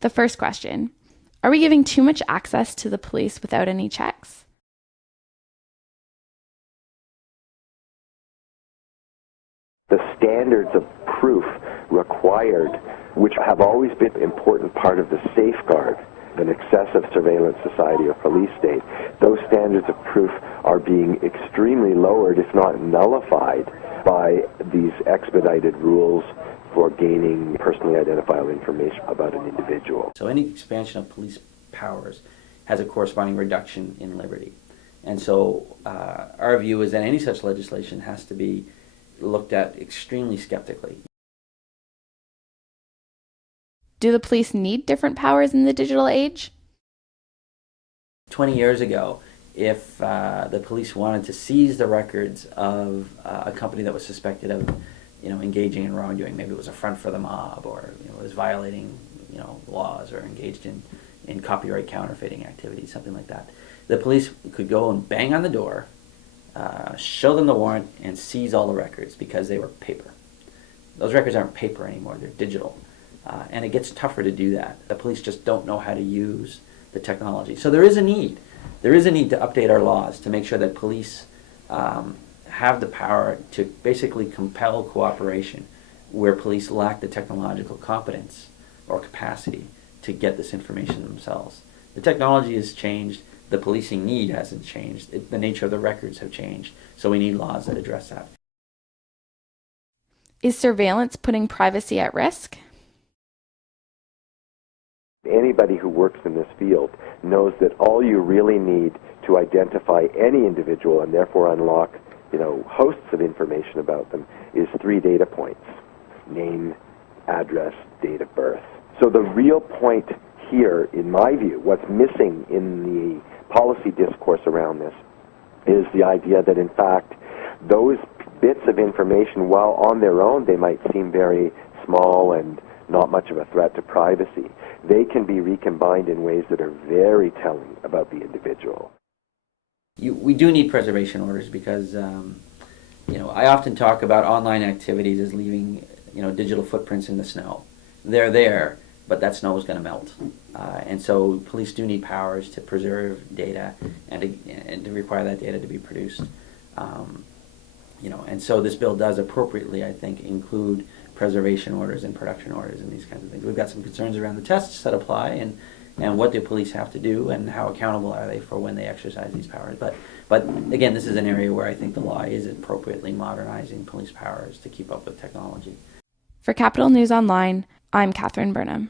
The first question, are we giving too much access to the police without any checks? The standards of proof required, which have always been an important part of the safeguard an excessive surveillance society or police state, those standards of proof are being extremely lowered, if not nullified, by these expedited rules for gaining personally identifiable information about an individual. So any expansion of police powers has a corresponding reduction in liberty. And so our view is that any such legislation has to be looked at extremely skeptically. Do the police need different powers in the digital age? 20 years ago, if the police wanted to seize the records of a company that was suspected of, engaging in wrongdoing, maybe it was a front for the mob, or was violating, laws, or engaged in copyright counterfeiting activities, something like that, the police could go and bang on the door, show them the warrant, and seize all the records because they were paper. Those records aren't paper anymore; they're digital. And it gets tougher to do that. The police just don't know how to use the technology. So there is a need. There is a need to update our laws to make sure that police have the power to basically compel cooperation where police lack the technological competence or capacity to get this information themselves. The technology has changed. The policing need hasn't changed. The nature of the records have changed. So we need laws that address that. Is surveillance putting privacy at risk? Anybody who works in this field knows that all you really need to identify any individual and therefore unlock, hosts of information about them is 3 data points: name, address, date of birth. So the real point here, in my view, what's missing in the policy discourse around this is the idea that, in fact, those bits of information, while on their own they might seem very small and not much of a threat to privacy, they can be recombined in ways that are very telling about the individual. We do need preservation orders because, I often talk about online activities as leaving, digital footprints in the snow. They're there, but that snow is going to melt. And so police do need powers to preserve data and to require that data to be produced. And so this bill does appropriately, I think, include preservation orders and production orders and these kinds of things. We've got some concerns around the tests that apply and what do police have to do and how accountable are they for when they exercise these powers. But again, this is an area where I think the law is appropriately modernizing police powers to keep up with technology. For Capital News Online, I'm Catherine Burnham.